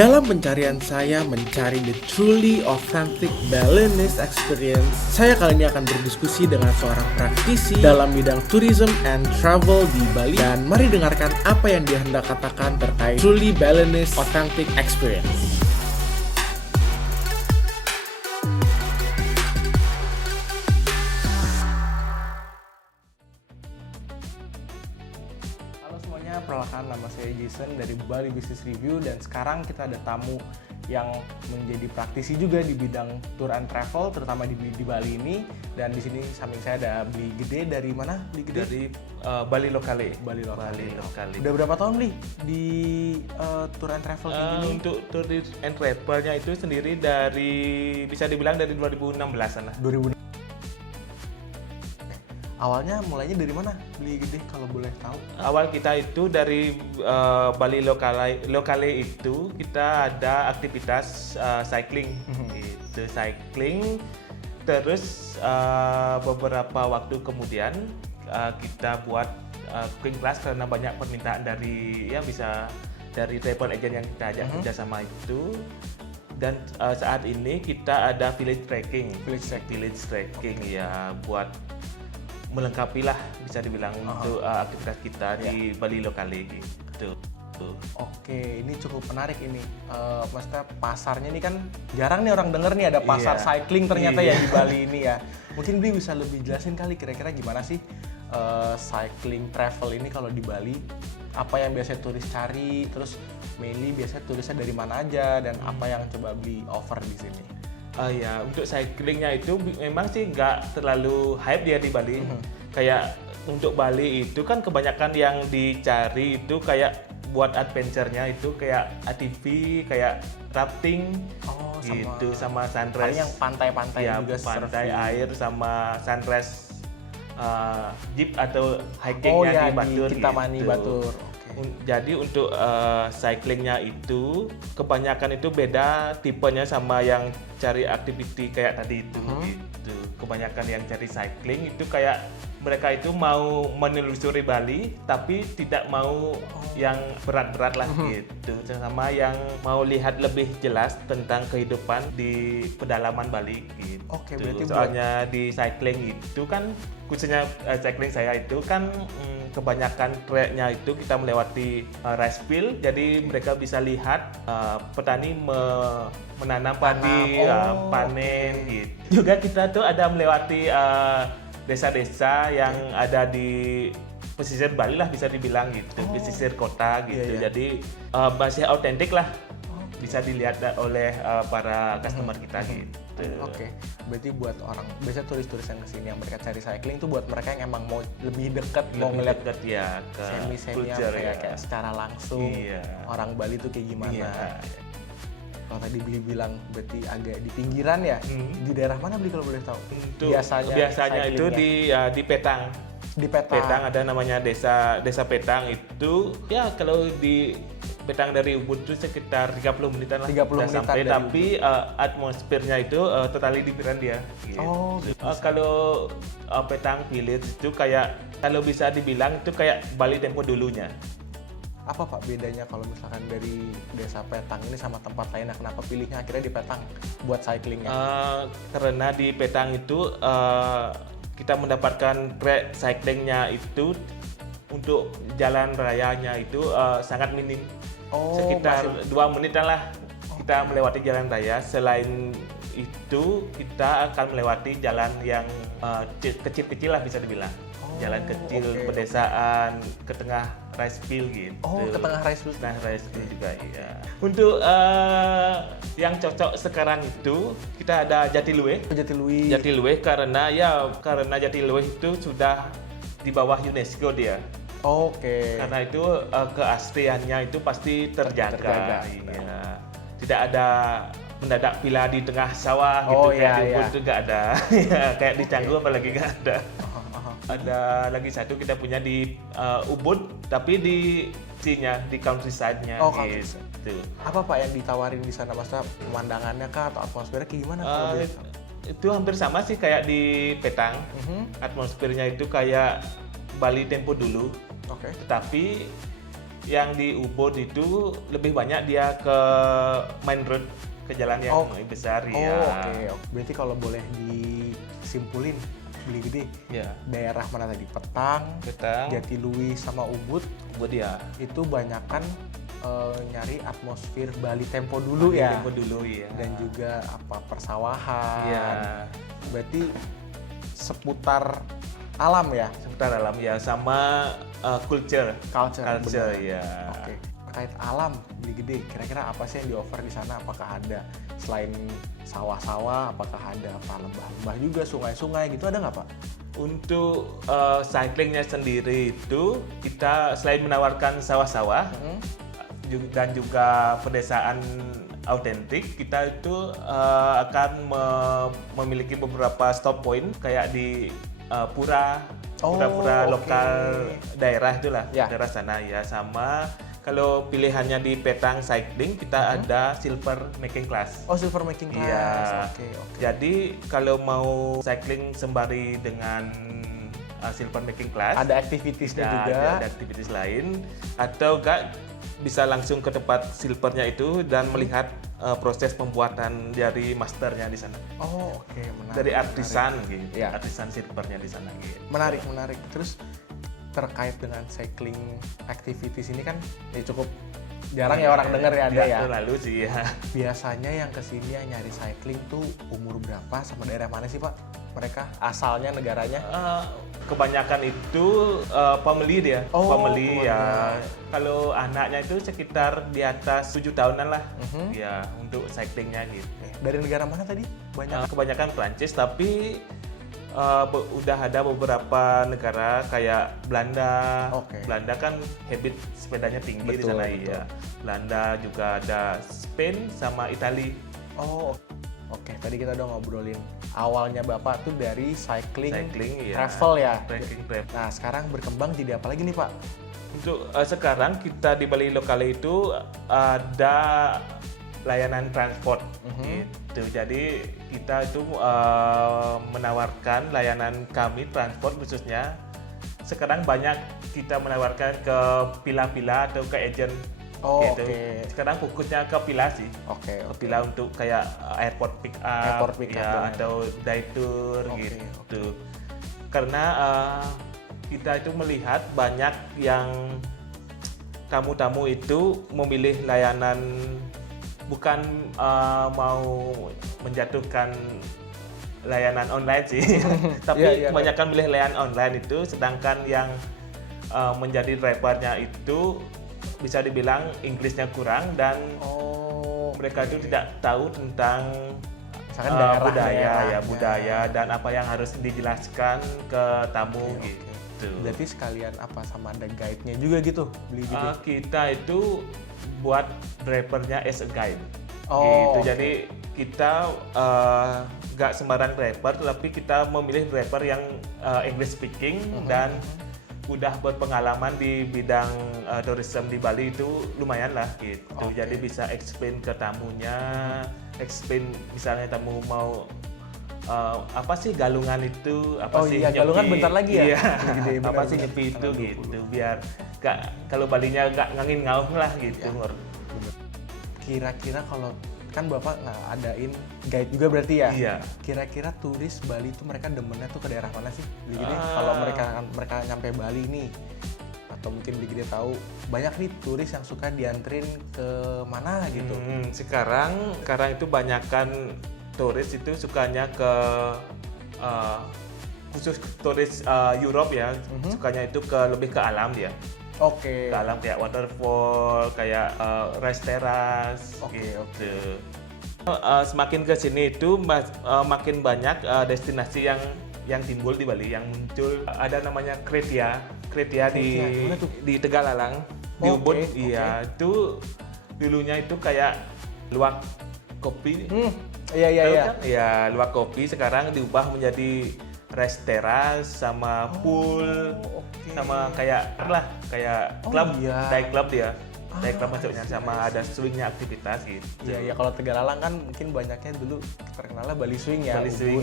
Dalam pencarian saya mencari the truly authentic Balinese experience, saya kali ini akan berdiskusi dengan seorang praktisi dalam bidang tourism and travel di Bali. Dan mari dengarkan apa yang dia hendak katakan terkait truly Balinese authentic experience. Halo semuanya, perkenalkan nama saya Jason dari Bali Business Review, dan sekarang kita ada tamu yang menjadi praktisi juga di bidang tour and travel, terutama di Bali ini. Dan di sini samping saya ada Bli Gede. Dari mana Bli Gede? Dari Bali Lokale. Bali Lokale. Bali Lokale. Udah berapa tahun Bli di tour and travel kayak gini? Untuk tour and travelnya itu sendiri dari bisa dibilang dari 2016-an lah. 2000. Awalnya mulainya dari mana Bli Gede kalau boleh tahu? Awal kita itu dari Bali Lokale itu kita ada aktivitas cycling. Itu cycling. Terus beberapa waktu kemudian kita buat cooking class karena banyak permintaan dari bisa dari travel agent yang kita ajak kerjasama itu. Dan saat ini kita ada village trekking ya, buat melengkapi lah bisa dibilang untuk aktivitas kita di Bali Lokale gitu. Oke, ini cukup menarik ini. Maksudnya pasarnya ini kan jarang nih orang denger nih ada pasar cycling ternyata ya di Bali ini ya. Mungkin Bli bisa lebih jelasin kali kira-kira gimana sih cycling travel ini kalau di Bali? Apa yang biasanya turis cari, terus mainly biasanya turisnya dari mana aja, dan apa yang coba Bli offer di sini? Ya, untuk cyclingnya itu memang sih nggak terlalu hype dia di Bali. Kayak untuk Bali itu kan kebanyakan yang dicari itu kayak buat adventure-nya itu kayak ATV, kayak rafting, gitu, sama sunrise. Yang pantai-pantai ya, juga, pantai surfing. air sama sunrise jeep atau hikingnya di Batur. Kintamani gitu. Batur. Jadi untuk cyclingnya itu kebanyakan itu beda tipenya sama yang cari activity kayak tadi itu gitu. Kebanyakan yang cari cycling itu kayak mereka itu mau menelusuri Bali tapi tidak mau yang berat-berat lah gitu, sama yang mau lihat lebih jelas tentang kehidupan di pedalaman Bali gitu. Oke, berarti soalnya di cycling itu kan khususnya cycling saya itu kan kebanyakan tracknya itu kita melewati rice field, jadi mereka bisa lihat petani menanam padi, panen gitu. Juga kita tuh ada melewati desa-desa yang ada di pesisir Bali lah bisa dibilang gitu, pesisir kota gitu. Jadi masih autentik lah, bisa dilihat oleh para customer kita gitu. Oke, berarti buat orang biasanya turis-turis yang kesini yang mereka cari cycling itu buat mereka yang emang mau lebih dekat, mau ngeliat ya ke semi culture kayak secara langsung orang Bali tuh kayak gimana. Kalau tadi Bli bilang berarti agak di pinggiran ya, di daerah mana Bli kalau boleh tahu? Untuk biasanya itu di Petang. Di Petang. Petang ada namanya desa Petang itu ya, kalau di Petang dari Ubud itu sekitar 30 menitan lah. 30 menitan sampai, dari tapi atmosfernya itu totally different dia. Gitu. Kalau Petang Village itu kayak kalau bisa dibilang itu kayak Bali tempo dulunya. Apa Pak bedanya kalau misalkan dari desa Petang ini sama tempat lainnya? Kenapa pilihnya akhirnya di Petang buat cyclingnya? Karena di Petang itu kita mendapatkan track cyclingnya itu untuk jalan rayanya itu sangat minim. Sekitar 2 menitan lah kita melewati jalan raya. Selain itu kita akan melewati jalan yang kecil-kecil lah bisa dibilang. Jalan kecil pedesaan ke tengah rice field gitu. Ke tengah rice field. Nah, rice field juga iya. Untuk yang cocok sekarang itu kita ada Jatiluwe. Jatiluwe karena Jatiluwe itu sudah di bawah UNESCO dia. Karena itu keasliannya itu pasti terjaga. Iya. Tidak ada mendadak villa di tengah sawah gitu kayak di Ubud itu nggak ada. Kayak di Canggu apalagi nggak ada. Ada lagi satu kita punya di Ubud, tapi di countryside-nya gitu. Apa Pak yang ditawarin di sana, Maksudnya pemandangannya kah atau atmosfernya kayak gimana? Itu hampir sama sih kayak di Petang. Atmosfernya itu kayak Bali tempo dulu. Tetapi yang di Ubud itu lebih banyak dia ke main road, ke jalan yang besar ya. Oke. Berarti kalau boleh disimpulin Beli Gede, Ya. daerah mana tadi? Petang, Jatiluwih sama Ubud Ubud ya. itu banyakan nyari atmosfer Bali Tempo dulu ya. Tempo dulu ya. Dan juga persawahan. Iya. Berarti seputar alam ya. Seputar alam ya, sama culture Benar. ya. Oke. Terkait alam Beli Gede, kira-kira apa sih yang di-offer di sana? Apakah ada selain sawah-sawah, apakah ada lembah-lembah juga, sungai-sungai gitu, ada nggak Pak? Untuk cyclingnya sendiri itu kita selain menawarkan sawah-sawah dan juga pedesaan autentik, kita itu akan memiliki beberapa stop point kayak di pura-pura lokal daerah itulah, daerah sana ya. Sama kalau pilihannya di Petang Cycling, kita ada silver making class. Oh, silver making class. Iya. Oke. Jadi kalau mau cycling sembari dengan silver making class, Ada activitiesnya juga. ada aktivitas lain, atau enggak bisa langsung ke tempat silvernya itu dan melihat proses pembuatan dari masternya di sana. Oh, oke, menarik. Dari artisan gitu, Ya. artisan silvernya di sana gitu. Menarik. Terus terkait dengan cycling activities ini kan cukup jarang ya orang denger ya ada ya. Lalu sih ya. Biasanya yang kesini yang nyari cycling tuh umur berapa sama daerah mana sih Pak? Mereka asalnya negaranya? Kebanyakan itu family dia, family ya. Kalau anaknya itu sekitar di atas 7 tahunan lah, ya untuk cyclingnya gitu. Dari negara mana tadi? Banyak. Kebanyakan Prancis, tapi udah ada beberapa negara kayak Belanda. Belanda kan habit sepedanya tinggi di sana ya. Belanda juga ada Spain sama Italia. Oke. Tadi kita udah ngobrolin awalnya Bapak tuh dari cycling ya. travel ya. Travel. Nah, sekarang berkembang jadi apa lagi nih Pak? Untuk sekarang kita di Bali Lokale itu ada layanan transport gitu. Jadi kita itu menawarkan layanan kami transport khususnya. Sekarang banyak kita menawarkan ke pila-pila atau ke agent gitu. Sekarang fokusnya ke pila sih. Ke pila untuk kayak airport pick up ya, atau day tour gitu. Karena kita itu melihat banyak yang tamu-tamu itu memilih layanan bukan mau menjatuhkan layanan online sih, tapi kebanyakan milih layanan online itu, sedangkan yang menjadi drivernya itu bisa dibilang Inggrisnya kurang dan mereka itu tidak tahu tentang budaya dan apa yang harus dijelaskan ke tamu gitu. Berarti sekalian sama ada guide-nya juga gitu Beli Gede? Kita itu buat drivernya as a guide. Gitu. Jadi kita nggak sembarang driver, tapi kita memilih driver yang English speaking dan udah berpengalaman di bidang tourism di Bali itu lumayan lah gitu. Jadi bisa explain ke tamunya, explain misalnya tamu mau apa sih galungan itu, apa sih nyepi, galungan bentar lagi ya. Apa sih nyepi itu gitu, biar kalau Balinya nggak ngangin-ngaung lah gitu. Kira-kira kalau kan Bapak ngadain guide juga berarti ya? Iya. Kira-kira turis Bali itu mereka demennya tuh ke daerah mana sih? Kalau mereka nyampe Bali nih, atau mungkin Beli Gede tahu banyak nih turis yang suka dianterin ke mana gitu. Sekarang itu banyakan turis itu sukanya ke khusus turis Europe ya, sukanya itu lebih ke alam dia. Ke alam kayak waterfall, kayak rice terrace gitu. Semakin ke sini itu makin banyak destinasi yang timbul di Bali, yang muncul. Ada namanya Kretia di Tegalalang, di Ubud. Iya, itu dulunya itu kayak luwak kopi. Iya, luwak kopi sekarang diubah menjadi rice terrace sama pool, sama kayak klub, day club dia. Day club masuknya sama ada swingnya aktivitas gitu. Iya, kalau Tegalalang kan mungkin banyaknya dulu terkenalnya Bali Swing ya. Bali Swing.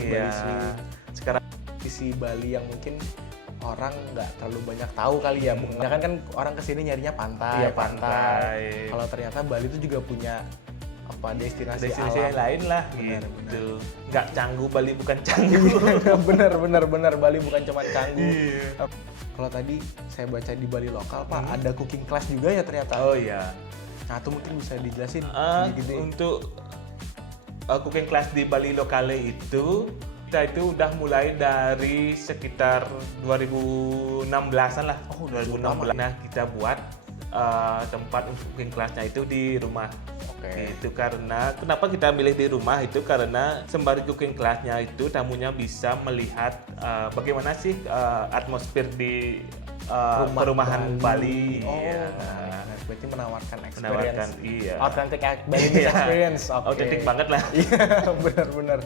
Sekarang isi Bali yang mungkin orang nggak terlalu banyak tahu kali ya. Bahkan kan orang kesini nyarinya pantai, Iya, pantai. Kalau ternyata Bali itu juga punya apa destinasi Destinasi yang alam. lain lah Benar, gitu. Nggak Canggu, Bali bukan Canggu. bener Bali bukan cuma Canggu. Iya. Kalau tadi saya baca di Bali lokal Pak, ada cooking class juga ya ternyata. Oh iya. Nah itu mungkin bisa dijelasin gitu. Untuk cooking class di Bali Lokale itu kita itu udah mulai dari sekitar 2016-an lah. Oh, udah cukup 2016. lama. Nah, kita buat tempat untuk cooking classnya itu di rumah. Oke. Itu karena kenapa kita milih di rumah itu karena sembari cooking classnya itu tamunya bisa melihat bagaimana sih atmosfer di perumahan Bali. Oh, Iya. menarik. Berarti menawarkan experience. Menawarkan, iya. Authentic Balinese Iya. experience. Oke. Autentik banget lah. Iya, benar-benar.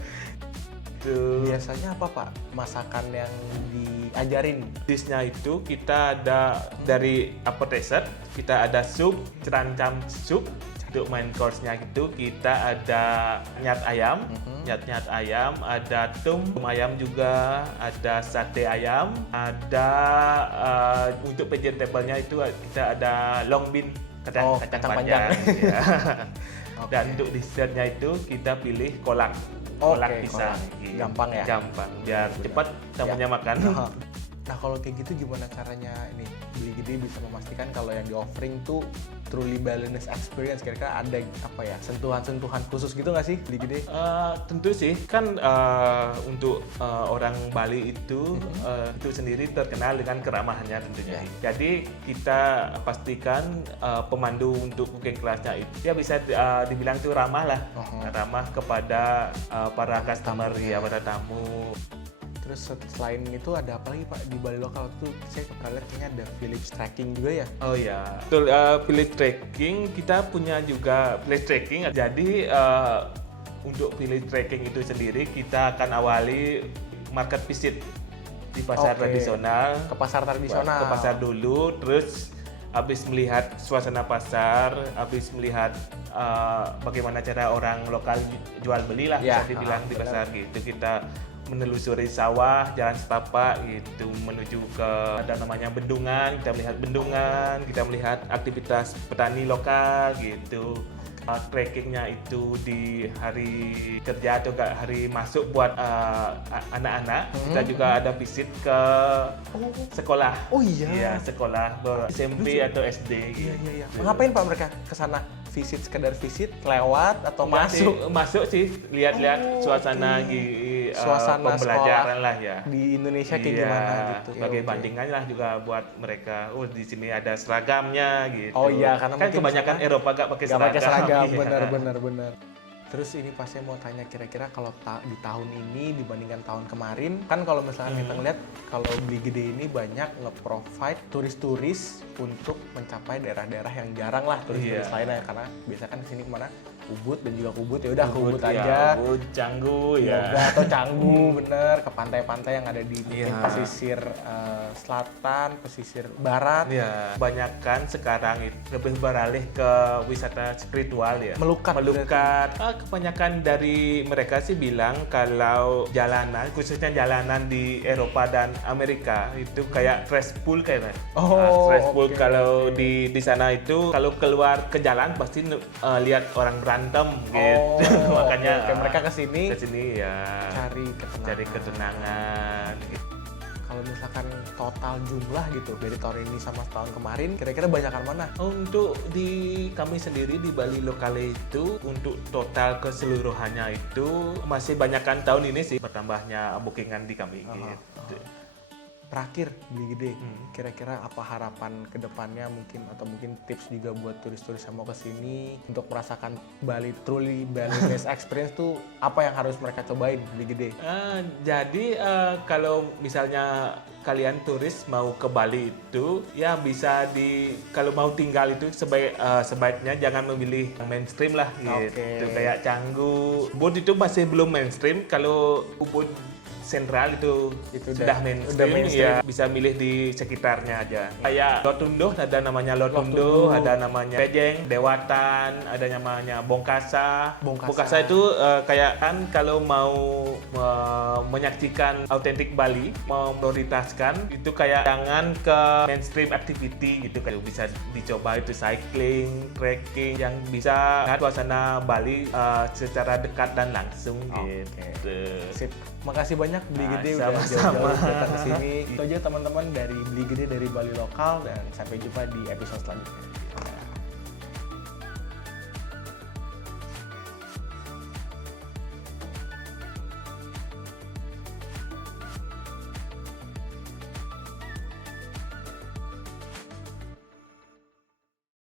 Tuh. Biasanya apa Pak masakan yang diajarin? Dishnya itu kita ada dari appetizer, kita ada sup, cerancam sup. Untuk main course-nya itu kita ada nyat ayam, nyat ayam, ada tum ayam juga, ada sate ayam, ada untuk vegetable-nya itu kita ada long bean, kacang panjang. Ya. Dan untuk dessertnya itu kita pilih kolak. Kolak pisang. kolak. Iya. Gampang ya? Gampang, biar cepat tamunya makan. Nah kalau kayak gitu gimana caranya ini Beli Gede bisa memastikan kalau yang di offering tuh truly Balinese experience, kira-kira ada apa ya sentuhan-sentuhan khusus gitu nggak sih Beli Gede? Tentu sih kan untuk orang Bali itu sendiri terkenal dengan keramahannya tentunya. Jadi kita pastikan pemandu untuk cooking class-nya itu ya bisa dibilang itu ramah lah, ramah kepada para customer ya, para tamu. Terus selain itu ada apa lagi Pak di Bali lokal tuh? Saya pernah lihat kayaknya ada village trekking juga ya? Oh ya, betul. Village trekking kita punya juga village trekking. Jadi untuk village trekking itu sendiri kita akan awali market visit di pasar tradisional. Ke pasar tradisional. Ke pasar dulu, terus habis melihat suasana pasar, habis melihat bagaimana cara orang lokal jual beli lah, bisa dibilang di pasar gitu. Kita menelusuri sawah, jalan setapak gitu, menuju ke ada namanya bendungan, kita melihat bendungan, kita melihat aktivitas petani lokal gitu. Trekkingnya itu di hari kerja atau hari masuk buat anak-anak. Kita juga ada visit ke sekolah. Oh iya. Iya, sekolah SMP atau SD. Iya. Ngapain Pak mereka ke sana? Visit, sekedar visit, lewat atau masuk? Masuk sih, lihat-lihat suasana suasana pembelajaran sekolah lah ya. Di Indonesia kayak gimana gitu. Sebagai bandingan lah juga buat mereka. Oh, di sini ada seragamnya gitu. Oh iya, karena kan kebanyakan Eropa gak pakai seragam. Benar. Terus ini pas saya mau tanya kira-kira kalau di tahun ini dibandingkan tahun kemarin, kan kalau misalkan kita ngeliat kalau Beli Gede ini banyak nge-provide turis-turis untuk mencapai daerah-daerah yang jarang lah turis-turis lainnya, karena biasa kan di sini kemana? Ubud dan juga Ubud, ya udah ke Ubud aja. Ubud, Canggu ya. Atau Canggu bener, ke pantai-pantai yang ada di pesisir selatan, pesisir barat. Iya. Kebanyakan sekarang itu lebih beralih ke wisata spiritual ya. Melukat. Kebanyakan dari mereka sih bilang kalau jalanan, khususnya jalanan di Eropa dan Amerika itu kayak stressful kayaknya. Stressful kalau di sana itu kalau keluar ke jalan pasti lihat orang berantem gitu. Makanya mereka kesini ya cari ketenangan. Kalau misalkan total jumlah gitu dari tahun ini sama tahun kemarin, kira-kira banyakan mana? Untuk di kami sendiri di Bali Lokale itu untuk total keseluruhannya itu masih banyakkan tahun ini sih bertambahnya bookingan di kami gitu. Terakhir Beli Gede, kira-kira apa harapan kedepannya atau mungkin tips juga buat turis-turis yang mau kesini untuk merasakan Bali truly Balinese experience tuh apa yang harus mereka cobain Beli Gede? Jadi kalau misalnya kalian turis mau ke Bali itu ya bisa kalau mau tinggal itu sebaiknya jangan memilih yang mainstream lah gitu. Kayak Canggu, Ubud itu masih belum mainstream. Kalau Ubud sentral itu sudah mainstream, ya bisa milih di sekitarnya aja. Kayak Lotundo, ada namanya Lotundo, ada namanya Pejeng, Dewatan, ada namanya Bongkasa. Bongkasa itu kayak kan kalau mau menyaksikan autentik Bali, mau prioritaskan itu kayak jangan ke mainstream activity gitu, kayak bisa dicoba itu cycling, trekking yang bisa lihat suasana Bali secara dekat dan langsung gitu. Sip. Makasih banyak Beli Gede udah sama-sama jauh-jauh datang ke sini. Itu aja teman-teman dari Beli Gede dari Bali Lokal, dan sampai jumpa di episode selanjutnya.